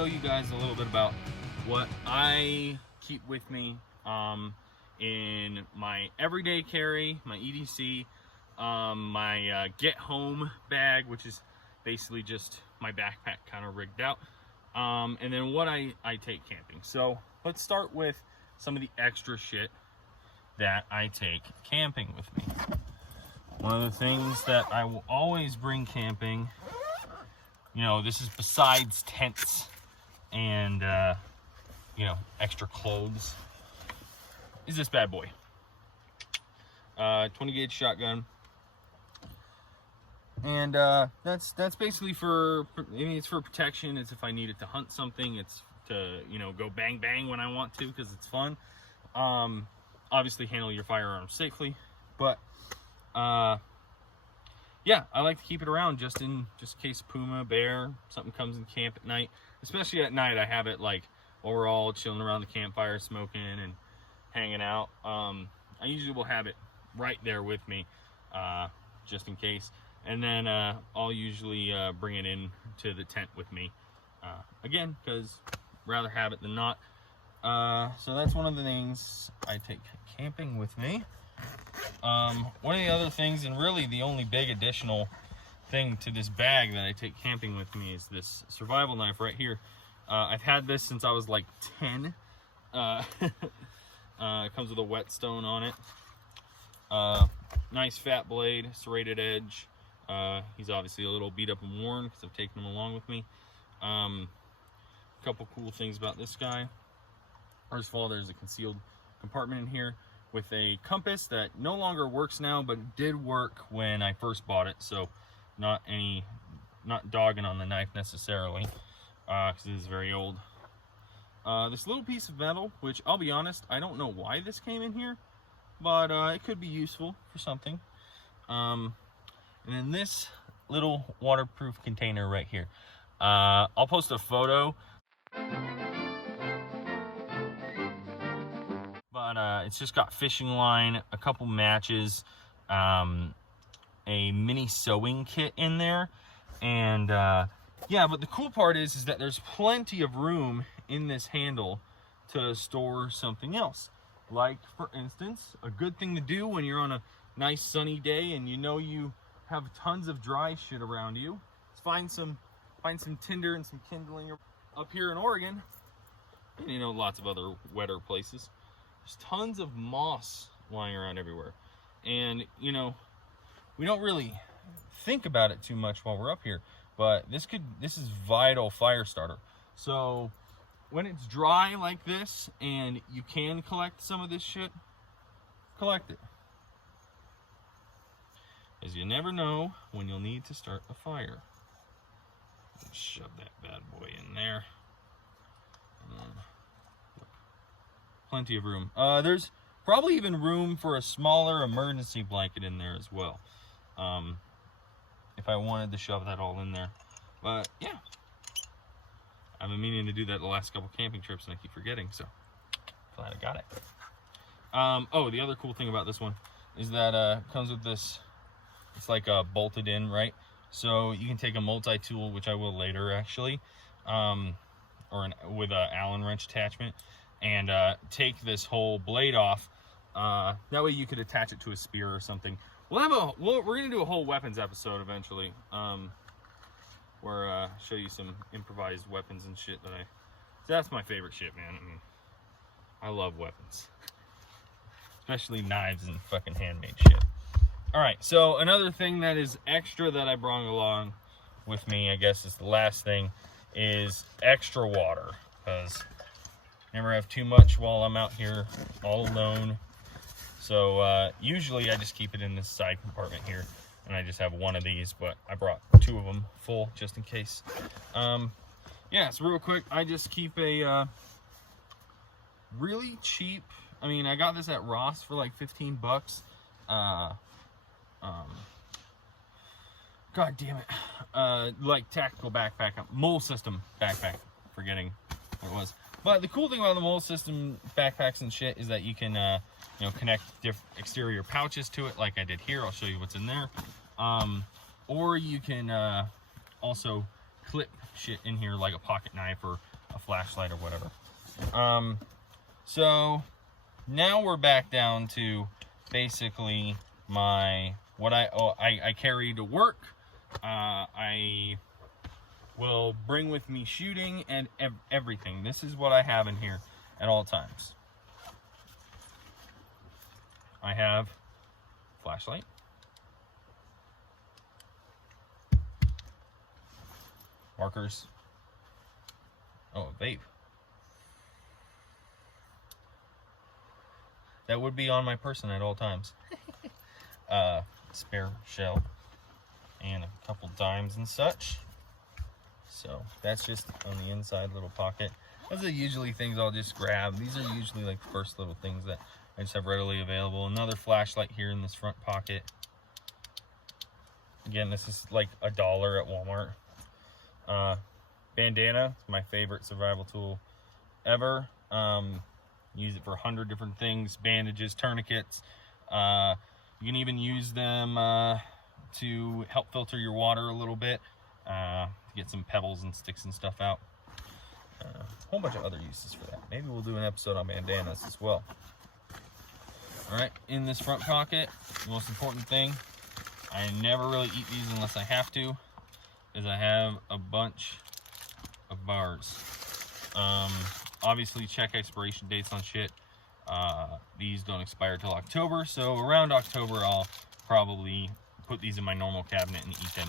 show you guys a little bit about what I keep with me in my everyday carry, my EDC, my get home bag, which is basically just my backpack kind of rigged out, and then what I take camping. So let's start with some of the extra shit that I take camping with me. One of the things that I will always bring camping, you know, this is besides tents and you know, extra clothes, is this bad boy. 20 gauge shotgun. And that's basically for, I mean, it's for protection. It's if I need it to hunt something. It's to, you know, go bang bang when I want to, because it's fun. Obviously handle your firearms safely, but yeah, I like to keep it around just in case puma, bear, something comes in camp at night. Especially at night, I have it like while we're all chilling around the campfire, smoking and hanging out. I usually will have it right there with me, just in case. And then I'll usually bring it in to the tent with me, again, because rather have it than not. So that's one of the things I take camping with me. One of the other things, and really the only big additional thing to this bag that I take camping with me, is this survival knife right here. I've had this since I was like 10. It comes with a whetstone on it. Nice fat blade, serrated edge. He's obviously a little beat up and worn because I've taken him along with me. A couple cool things about this guy. First of all, there's a concealed compartment in here with a compass that no longer works now, but did work when I first bought it. So not dogging on the knife necessarily, because it is very old. This little piece of metal, which I'll be honest, I don't know why this came in here, but it could be useful for something. And then this little waterproof container right here. I'll post a photo. But it's just got fishing line, a couple matches, a mini sewing kit in there. And yeah, but the cool part is that there's plenty of room in this handle to store something else. Like, for instance, a good thing to do when you're on a nice sunny day and you know you have tons of dry shit around you, is find some tinder and some kindling. Up here in Oregon, and you know, lots of other wetter places, there's tons of moss lying around everywhere. And you know, we don't really think about it too much while we're up here, but this is vital fire starter. So when it's dry like this and you can collect some of this shit, collect it, as you never know when you'll need to start a fire. Let's shove that bad boy in there. Plenty of room. There's probably even room for a smaller emergency blanket in there as well, if I wanted to shove that all in there. But yeah, I've been meaning to do that the last couple camping trips and I keep forgetting, so glad I got it. Oh, the other cool thing about this one is that it comes with this, it's like bolted in, right? So you can take a multi-tool, which I will later actually, with a Allen wrench attachment, and take this whole blade off. That way you could attach it to a spear or something. We're gonna do a whole weapons episode eventually, where show you some improvised weapons and shit that's my favorite shit, man. I mean, I love weapons, especially knives and fucking handmade shit. All right, so another thing that is extra that I brought along with me, I guess is the last thing, is extra water, because never have too much while I'm out here all alone. So usually I just keep it in this side compartment here, and I just have one of these, but I brought two of them full just in case. Yeah, so real quick, I just keep a really cheap, I mean, I got this at Ross for like 15 bucks. God damn it. Like tactical backpack, mole system backpack, forgetting what it was. But the cool thing about the mole system backpacks and shit is that you can, you know, connect exterior pouches to it like I did here. I'll show you what's in there. Or you can also clip shit in here like a pocket knife or a flashlight or whatever. So now we're back down to basically what I carry to work. I will bring with me shooting and everything. This is what I have in here at all times. I have flashlight, markers, oh, a vape. That would be on my person at all times. Spare shell and a couple dimes and such. So that's just on the inside little pocket. Those are usually things I'll just grab. These are usually like the first little things that I just have readily available. Another flashlight here in this front pocket. Again, this is like $1 at Walmart. Bandana, my favorite survival tool ever. Use it for 100 different things, bandages, tourniquets. You can even use them to help filter your water a little bit, to get some pebbles and sticks and stuff out. A whole bunch of other uses for that. Maybe we'll do an episode on bandanas as well. All right, in this front pocket, the most important thing, I never really eat these unless I have to, is I have a bunch of bars. Obviously check expiration dates on shit. These don't expire till October, so around October I'll probably put these in my normal cabinet and eat them.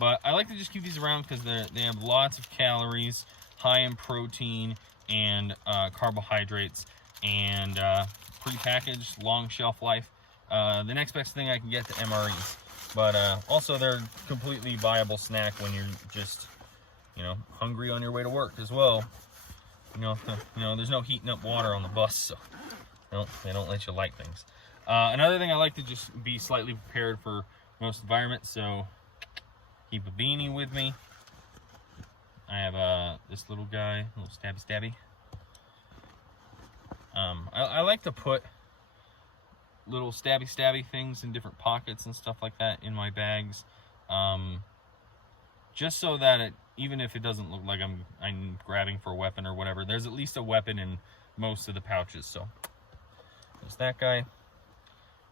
But I like to just keep these around because they have lots of calories, high in protein and carbohydrates, and pre-packaged, long shelf life. The next best thing I can get to MREs. But also they're completely viable snack when you're just, you know, hungry on your way to work as well. You know, there's no heating up water on the bus, so they don't let you light things. Another thing, I like to just be slightly prepared for most environments, so keep a beanie with me. I have this little guy, little stabby. I like to put little stabby things in different pockets and stuff like that in my bags, just so that even if it doesn't look like I'm grabbing for a weapon or whatever, there's at least a weapon in most of the pouches. So there's that guy.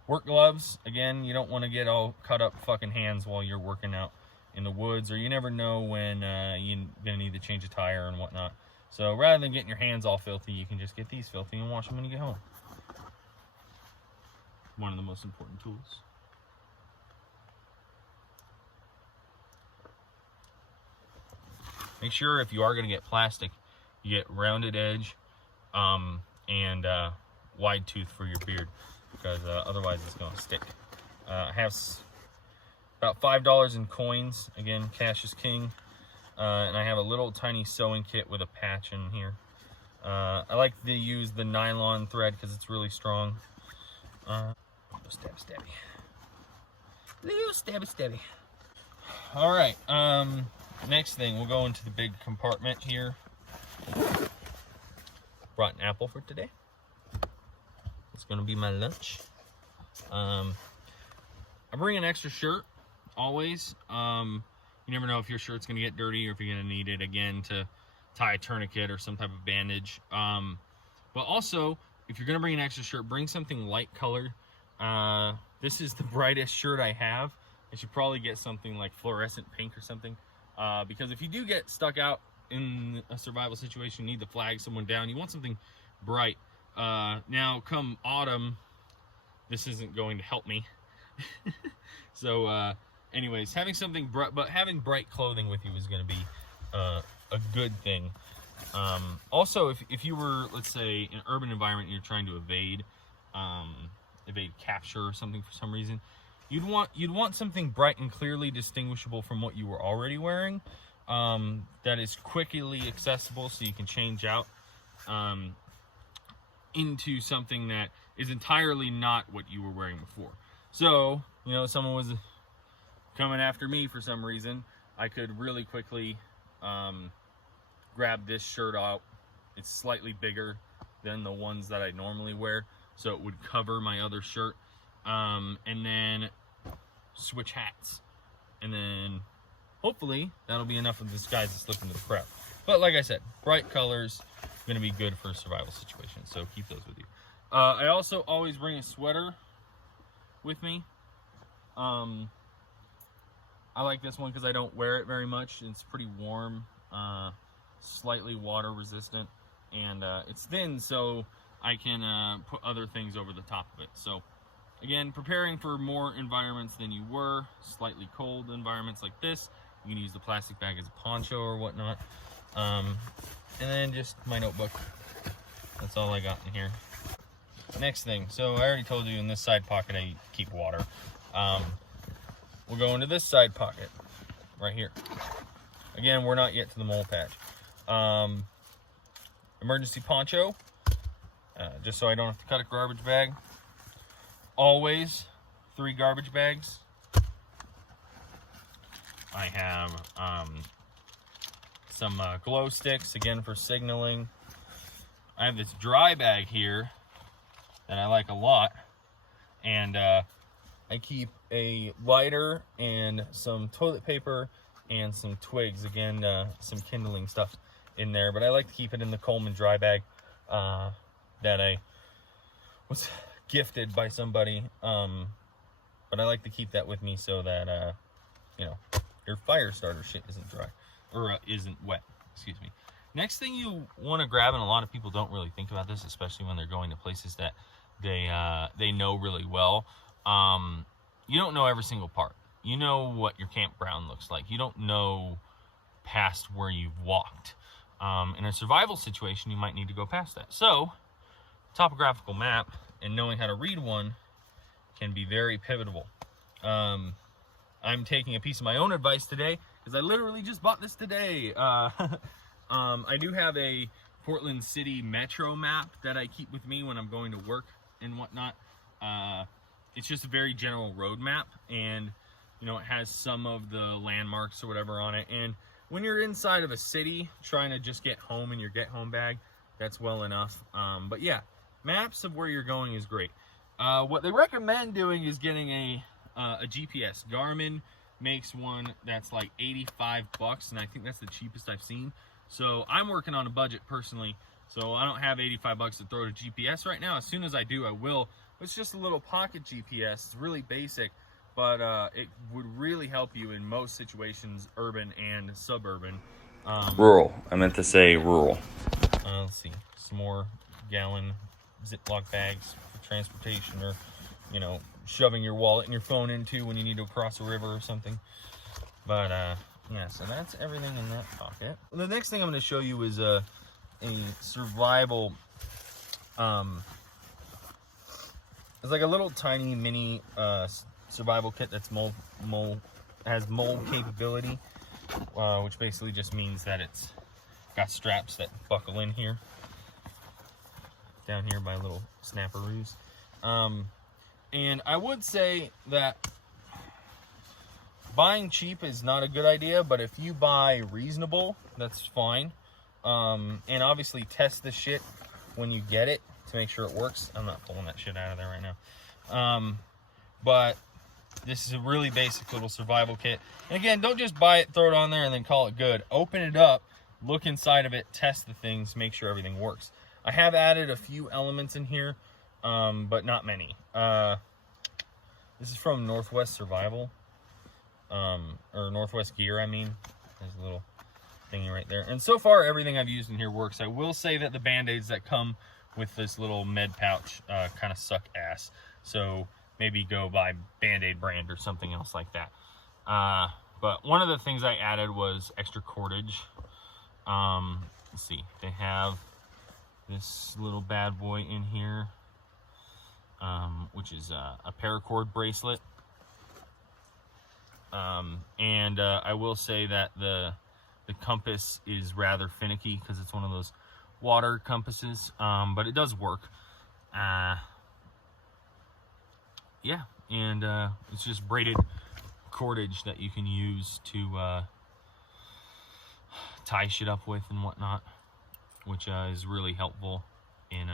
Work gloves, again, you don't want to get all cut up fucking hands while you're working out in the woods, or you never know when you're gonna need to change a tire and whatnot. So rather than getting your hands all filthy, you can just get these filthy and wash them when you get home. One of the most important tools. Make sure if you are going to get plastic, you get rounded edge and wide tooth for your beard, because otherwise it's going to stick. I have about $5 in coins. Again, cash is king. And I have a little tiny sewing kit with a patch in here. I like to use the nylon thread because it's really strong. Stabby. Little stabby. All right. Next thing, we'll go into the big compartment here. Brought an apple for today. It's gonna be my lunch. I bring an extra shirt always. You never know if your shirt's gonna get dirty or if you're gonna need it again to tie a tourniquet or some type of bandage. But also, if you're gonna bring an extra shirt, bring something light colored. This is the brightest shirt I have. I should probably get something like fluorescent pink or something. Because if you do get stuck out in a survival situation, you need to flag someone down, you want something bright. Now, come autumn, this isn't going to help me. So, anyways, having something bright, but having bright clothing with you is going to be a good thing. Also, if you were, let's say, in an urban environment and you're trying to evade capture or something for some reason, you'd want something bright and clearly distinguishable from what you were already wearing, that is quickly accessible, so you can change out into something that is entirely not what you were wearing before. So, you know, someone was coming after me for some reason, I could really quickly grab this shirt out. It's slightly bigger than the ones that I normally wear, so it would cover my other shirt, and then switch hats, and then hopefully that'll be enough of this guy to slip into the crowd. But like I said, bright colors going to be good for survival situations, so keep those with you. I also always bring a sweater with me. I like this one because I don't wear it very much. It's pretty warm, slightly water resistant, and it's thin, so I can put other things over the top of it. So again, preparing for more environments than you were, slightly cold environments like this. You can use the plastic bag as a poncho or whatnot. And then just my notebook. That's all I got in here. Next thing, so I already told you in this side pocket I keep water. We'll go into this side pocket right here. Again, we're not yet to the mole patch. Emergency poncho, just so I don't have to cut a garbage bag. Always 3 garbage bags. I have some glow sticks, again for signaling. I have this dry bag here that I like a lot, and I keep a lighter and some toilet paper and some twigs, again some kindling stuff in there, but I like to keep it in the Coleman dry bag that I was gifted by somebody, but I like to keep that with me so that you know, your fire starter shit isn't dry, or isn't wet, excuse me. Next thing you want to grab, and a lot of people don't really think about this, especially when they're going to places that they know really well. You don't know every single part. You know what your campground looks like. You don't know past where you've walked. In a survival situation, you might need to go past that. So, topographical map and knowing how to read one can be very pivotal. I'm taking a piece of my own advice today because I literally just bought this today. I do have a Portland City Metro map that I keep with me when I'm going to work and whatnot. It's just a very general road map, and you know, it has some of the landmarks or whatever on it. And when you're inside of a city trying to just get home in your get home bag, that's well enough. But yeah, maps of where you're going is great. What they recommend doing is getting a GPS. Garmin makes one that's like 85 bucks, and I think that's the cheapest I've seen. So I'm working on a budget personally, so I don't have 85 bucks to throw to GPS right now. As soon as I do, I will. It's just a little pocket GPS. It's really basic, but it would really help you in most situations, urban and suburban. Rural. I meant to say rural. Let's see. Some more gallon Ziploc bags for transportation, or, you know, shoving your wallet and your phone into when you need to cross a river or something. But yeah, so that's everything in that pocket. The next thing I'm going to show you is a survival. It's like a little tiny mini survival kit that's has mold capability, which basically just means that it's got straps that buckle in here, down here by little snapperoos. And I would say that buying cheap is not a good idea, but if you buy reasonable, that's fine. And obviously test the shit when you get it to make sure it works. I'm not pulling that shit out of there right now. But this is a really basic little survival kit. And again, don't just buy it, throw it on there, and then call it good. Open it up, look inside of it, test the things, make sure everything works. I have added a few elements in here, but not many. This is from Northwest Survival, or Northwest Gear, I mean. There's a little thingy right there. And so far, everything I've used in here works. I will say that the Band-Aids that come with this little med pouch kind of suck ass. So maybe go buy Band-Aid brand or something else like that. But one of the things I added was extra cordage. Let's see, they have this little bad boy in here, which is a paracord bracelet. And I will say that the compass is rather finicky because it's one of those water compasses, but it does work. Yeah, and it's just braided cordage that you can use to tie shit up with and whatnot, which is really helpful in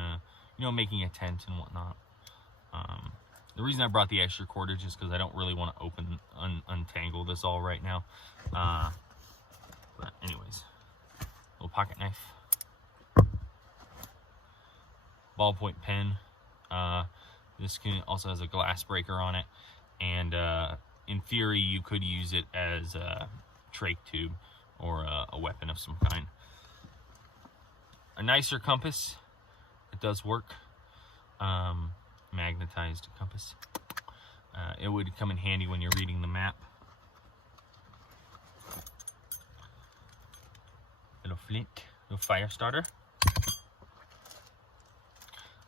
you know, making a tent and whatnot. The reason I brought the extra cordage is because I don't really want to untangle this all right now. But anyways, little pocket knife, ballpoint pen. This also has a glass breaker on it, and in theory you could use it as a trach tube or a weapon of some kind. A nicer compass, it does work. Magnetized compass. It would come in handy when you're reading the map. Little flint, little fire starter.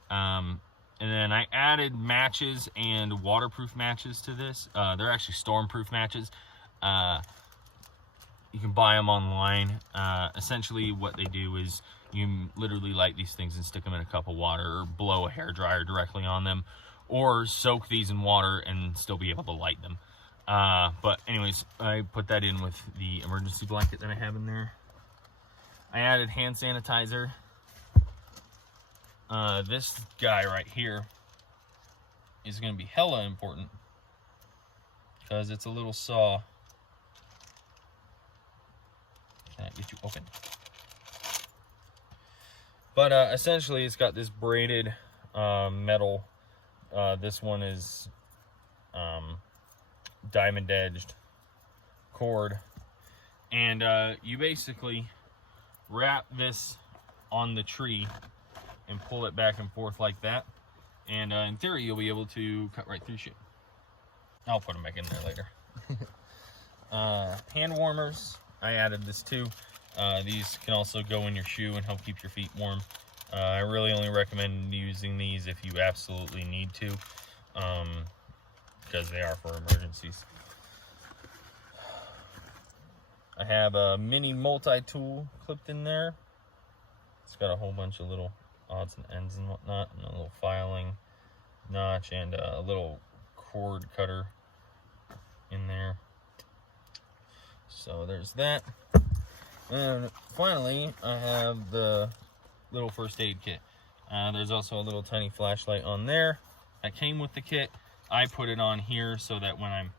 And then I added matches and waterproof matches to this. They're actually stormproof matches. You can buy them online. Essentially what they do is you literally light these things and stick them in a cup of water, or blow a hairdryer directly on them, or soak these in water and still be able to light them. But anyways, I put that in with the emergency blanket that I have in there. I added hand sanitizer. This guy right here is going to be hella important because it's a little saw. Can I get you open? But essentially it's got this braided metal. This one is diamond edged cord, and you basically wrap this on the tree and pull it back and forth like that, and in theory you'll be able to cut right through shit. I'll put them back in there later. Hand warmers, I added this too. These can also go in your shoe and help keep your feet warm. I really only recommend using these if you absolutely need to, because they are for emergencies. I have a mini multi-tool clipped in there. It's got a whole bunch of little odds and ends and whatnot, and a little filing notch, and a little cord cutter in there. So there's that. And finally, I have the little first aid kit. There's also a little tiny flashlight on there that came with the kit. I put it on here so that when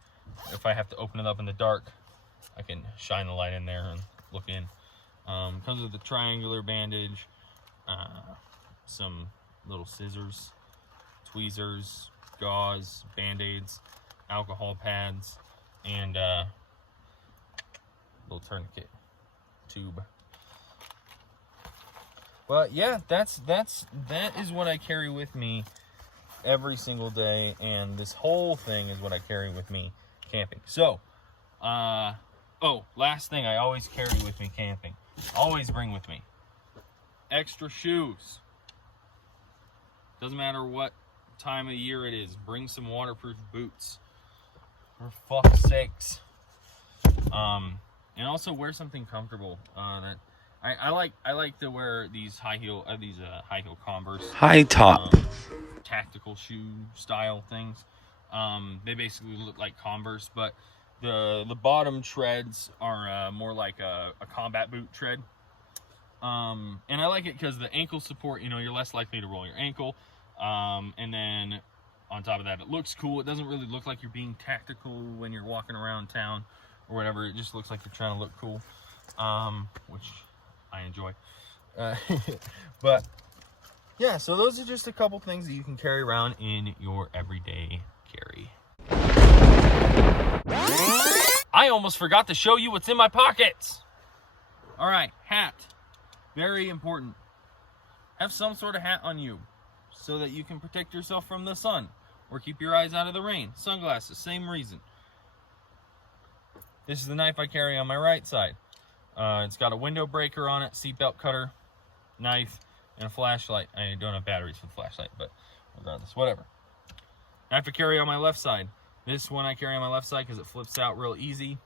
if I have to open it up in the dark, I can shine the light in there and look in. Comes with a triangular bandage, some little scissors, tweezers, gauze, band-aids, alcohol pads, and little tourniquet tube. But yeah, that is what I carry with me every single day, and this whole thing is what I carry with me camping. So, last thing I always carry with me camping, always bring with me, extra shoes. Doesn't matter what time of year it is, bring some waterproof boots, for fuck's sakes. And also wear something comfortable. I like to wear these high heel Converse High top tactical shoe style things. They basically look like Converse, but the bottom treads are more like a combat boot tread. And I like it because the ankle support, you're less likely to roll your ankle. And then on top of that, it looks cool. It doesn't really look like you're being tactical when you're walking around town or whatever. It just looks like you're trying to look cool, which I enjoy. But yeah, so those are just a couple things that you can carry around in your everyday carry. I almost forgot to show you what's in my pockets. All right, hat. Very important. Have some sort of hat on you so that you can protect yourself from the sun or keep your eyes out of the rain. Sunglasses, same reason. This is the knife I carry on my right side. It's got a window breaker on it, seatbelt cutter, knife, and a flashlight. I don't have batteries for the flashlight, but regardless, whatever. Knife I carry on my left side. This one I carry on my left side because it flips out real easy.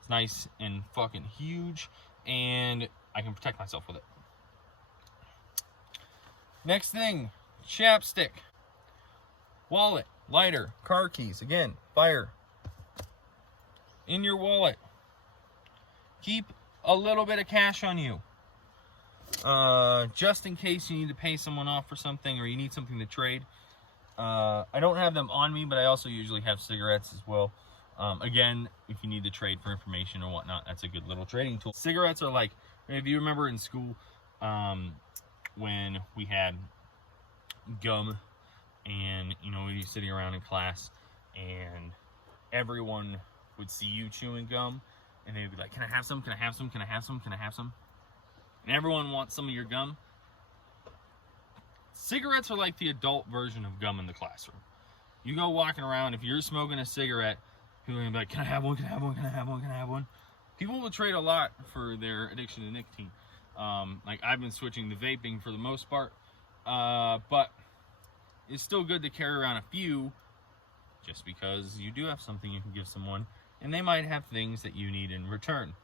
It's nice and fucking huge, and I can protect myself with it. Next thing, chapstick, wallet, lighter, car keys. Again, fire. In your wallet. Keep a little bit of cash on you. Just in case you need to pay someone off for something or you need something to trade. I don't have them on me, but I also usually have cigarettes as well. Again, if you need to trade for information or whatnot, that's a good little trading tool. Cigarettes are like If you remember in school, when we had gum, and you know, we'd be sitting around in class, and everyone would see you chewing gum, and they'd be like, "Can I have some? Can I have some? Can I have some? Can I have some?" And everyone wants some of your gum. Cigarettes are like the adult version of gum in the classroom. You go walking around, if you're smoking a cigarette, people are gonna be like, "Can I have one? Can I have one? Can I have one? Can I have one?" People will trade a lot for their addiction to nicotine. Like I've been switching to vaping for the most part, but it's still good to carry around a few, just because you do have something you can give someone, and they might have things that you need in return.